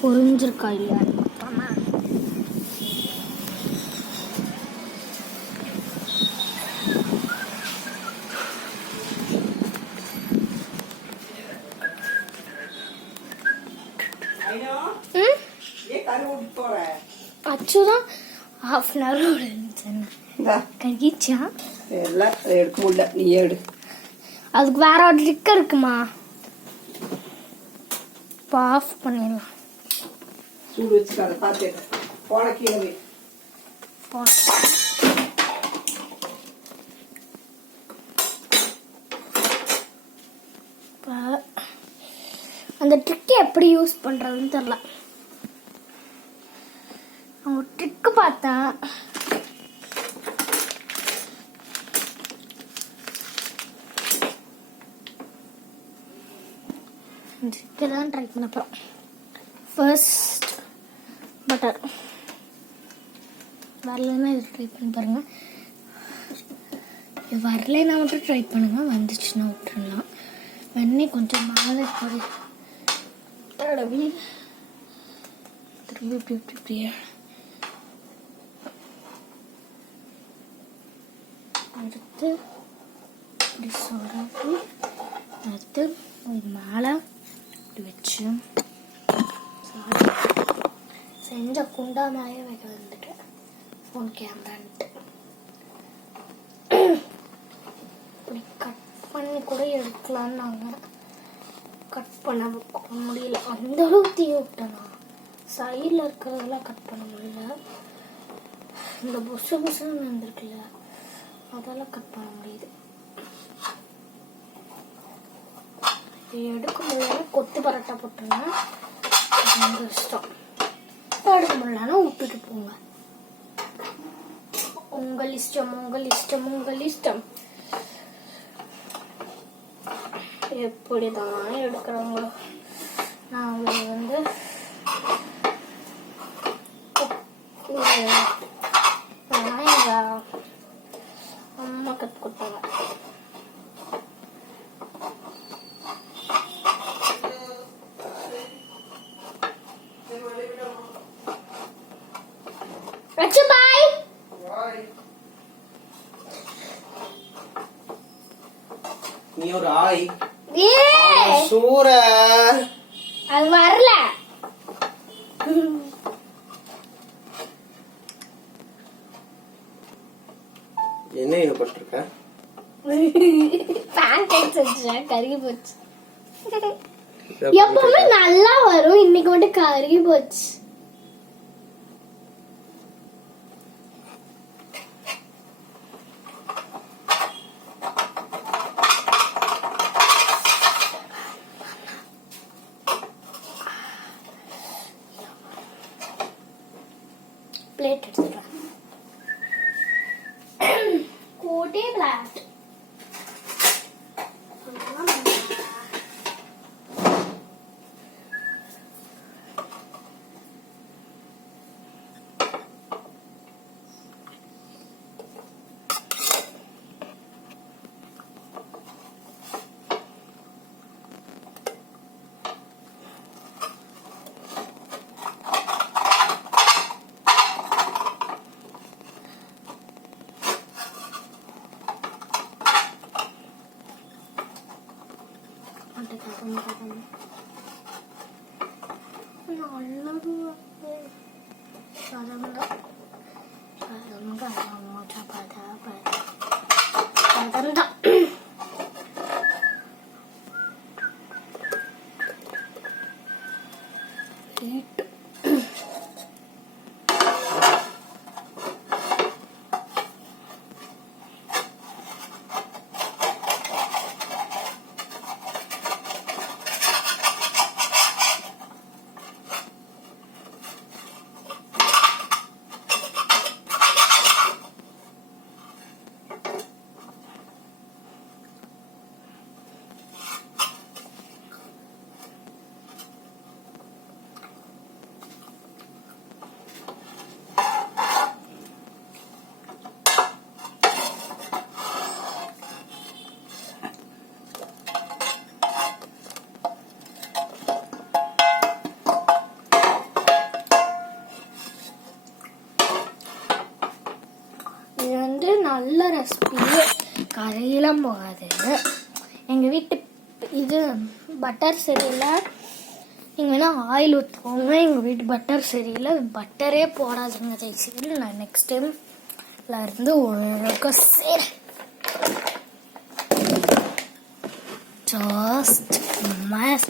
புரிஞ்சிருக்கா இல்லையா? அச்சுதான் half an hour கழிச்சா எல்லாம் எடுக்க முடியல. நீ எடு. அதுக்கு வேற ஒரு ட்ரிக் இருக்குமா? இப்போ ஆஃப் பண்ணிடலாம். சூடு வச்சுக்காத, பார்த்து போன கீழே அந்த ட்ரிக் எப்படி யூஸ் பண்றதுன்னு தெரியல. அவங்க ட்ரிக் பார்த்தேன். தான் ட்ரை பண்ண போறோம். ஃபர்ஸ்ட் பட்டர் வரலன்னா இது ட்ரை பண்ணி பாருங்க. இது வரலைன்னா மட்டும் ட்ரை பண்ணுங்க, வந்துச்சுன்னா விட்டுறலாம். வெண்ணெய் கொஞ்சம் மாலை பொடி தடவி திருப்பி எடுத்து இப்படி சொரவி எடுத்து மேலே இப்படி வச்சு செஞ்ச குண்டா மேலே வைக்க வந்துட்டு ஃபோன் கேமரான்ட்டு இப்படி கட் பண்ணி கூட எடுக்கலான்னு நாங்கள் கட் பண்ண முடியல. அந்த அளவுக்கு தீ விட்டேனா, சைடில் இருக்கிறதெல்லாம் கட் பண்ண முடியல. இந்த புசுன்னு இருந்திருக்குல்ல, அதெல்லாம் கட் பண்ண முடியுது. எடுக்க முடியலன்னா கொத்து பரோட்டா போட்டுருங்க, உங்கள் இஷ்டம். எடுக்க முடியலன்னா விட்டுட்டு போங்க, உங்கள் இஷ்டம் உங்கள் இஷ்டம் உங்கள் இஷ்டம். எப்படிதான் எடுக்கிறவங்களோ. நான் வந்து எங்க அம்மா கற்று கொடுத்தாங்க. நீ ஒரு ஆய் சூர அது வரல. என்ன இது பட்டிருக்க? பேன்கேக் செஞ்சேன், கருகி போச்சு. எப்பவுமே நல்லா வரும், இன்னைக்கு மட்டும் கருகி போச்சு. பிளேட் எடுத்துக்கிறேன். கோட்டே பிளாட் கரையெல்லாம் போகாது. எங்கள் வீட்டு இது பட்டர் சரியில்லை. நீங்கள் வேணால் ஆயில் ஊற்றுவோங்க. எங்கள் வீட்டு பட்டர் சரியில்லை. பட்டரே போடாதுங்க தயவுசெய்து. நான் நெக்ஸ்ட் டைம்ல இருந்து ஒழுங்காக சரி ஜாஸ்ட் மேஸ்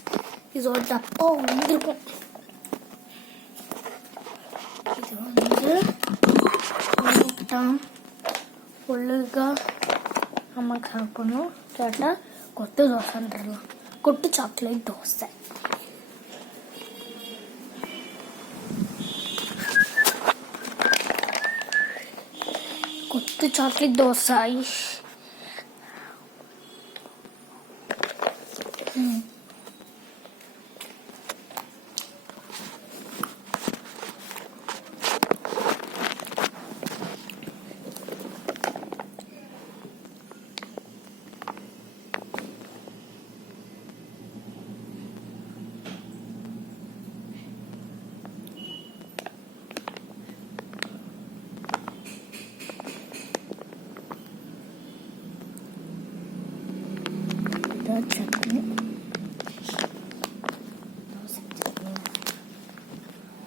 இதோட டப்பா வந்துருக்கும். இது வந்து ஒழுங்கா நம்ம சாப்பிடணும். கேட்டால் கொத்து தோசைன்றலாம். கொட்டு சாக்லேட் தோசை. கொத்து சாக்லேட் தோசை. சட்னி தோசை சட்னி.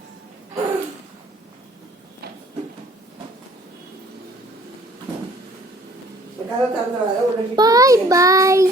பாய் பாய்.